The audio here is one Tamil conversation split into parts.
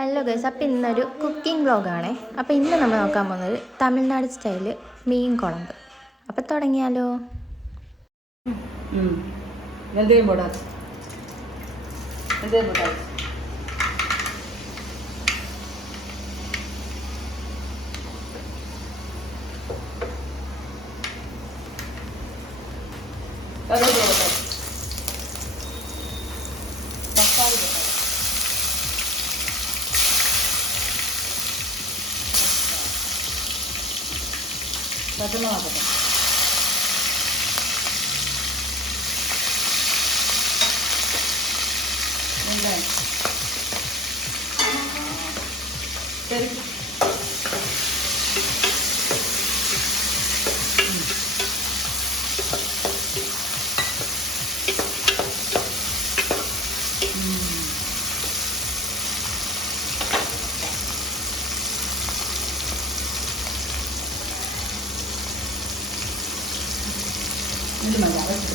ഹലോ ഗൈസ്, അപ്പോൾ ഇന്നൊരു കുക്കിംഗ് വ്ളോഗാണേ. അപ്പോൾ ഇന്ന് നമ്മൾ നോക്കാൻ പോകുന്നത് തമിഴ്നാട് സ്റ്റൈല് മീൻ കുഴമ്പ്. അപ്പോൾ തുടങ്ങിയാലോ? வெந்தயம் போடாது, வெந்தயம் போடாது. கருவேப்பிலை போடாது, தக்காளி போடாது, பச்சை மிளகா போட்டால் வெங்காயம் சரி இது மாதிரி அரைச்சி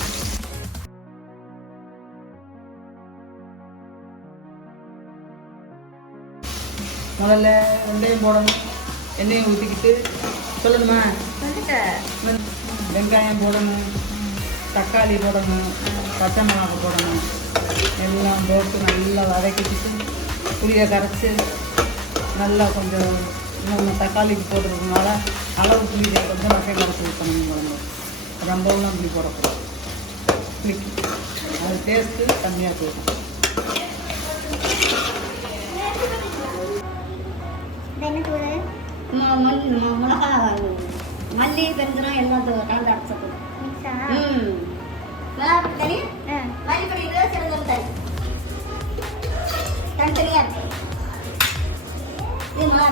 முதல்ல வெந்தயம் போடணும். எண்ணெயை ஊற்றிக்கிட்டு சொல்லணுமா? வெங்காயம் போடணும், தக்காளி போடணும், பச்சை மிளகாய் போடணும். எல்லாம் போட்டு நல்லா வதக்கிட்டு புளியை கரைச்சி நல்லா கொஞ்சம் இன்னும் தக்காளிக்கு போடுறதுனால அளவு புளியை கொஞ்சம் நகை கரைச்சி ஊற்றணும். குழம்பு ரொம்பவும் புளி போடக்கூடாது, புளிக்கு அது டேஸ்ட்டு கம்மியாக போயிடும். மிளகா மல்லி பெருஞ்சரம் எல்லாம் கலந்து அரைச்சப்படும். தனி மல்லிப்பொடி சிறந்தது தனி தனித்தனியாக இருக்கு. இது மிளகா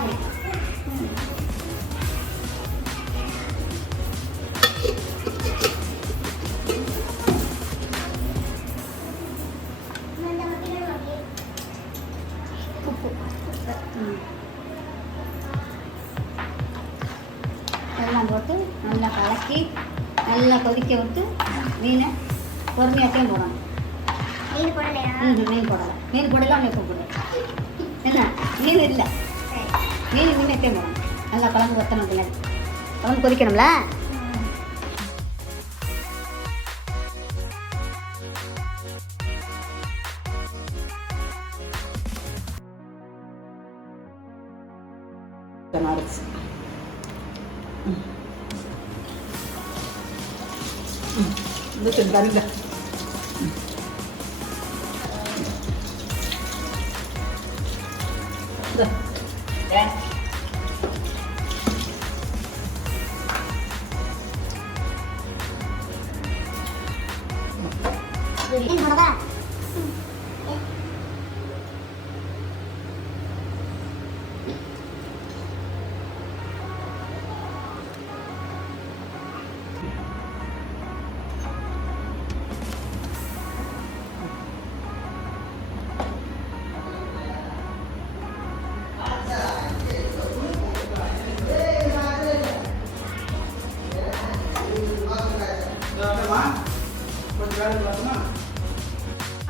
உப்பு எல்லாம் போட்டு நல்லா கலக்கி நல்லா கொதிக்க விட்டு மீனை பொறுமையாத்தையும் போடணும். மீன் போடலையா? மீன் போடலை. மீன் போடலாம், மீன் போடல. என்ன மீன் இல்லை, மீனைத்தையும் போடணும். நல்லா குழம்பு கொத்தணும். பின்னாடி குழம்பு கொதிக்கணும்ல. அரைச்சி இந்த தருங்க.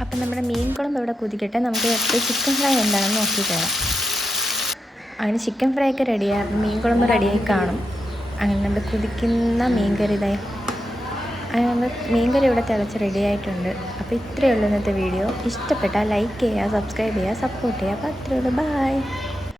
അപ്പം നമ്മുടെ മീൻ കുഴമ്പ് ഇവിടെ കുതിക്കട്ടെ. നമുക്ക് അടുത്ത് ചിക്കൻ ഫ്രൈ എന്താണെന്ന് നോക്കിയിട്ട് വേണം. അങ്ങനെ ചിക്കൻ ഫ്രൈ ഒക്കെ റെഡിയായി. അപ്പം മീൻ കുഴമ്പ് റെഡിയായി കാണും. അങ്ങനെ നമ്മുടെ കുതിക്കുന്ന മീൻകറി ഇതായി. അങ്ങനെ നമ്മൾ മീൻകറി ഇവിടെ തിളച്ച് റെഡിയായിട്ടുണ്ട്. അപ്പോൾ ഇത്രയേ ഉള്ളൂ ഇന്നത്തെ വീഡിയോ. ഇഷ്ടപ്പെട്ടാൽ ലൈക്ക് ചെയ്യുക, സബ്സ്ക്രൈബ് ചെയ്യുക, സപ്പോർട്ട് ചെയ്യുക. അപ്പോൾ അത്രയേ ഉള്ളൂ. ബൈ.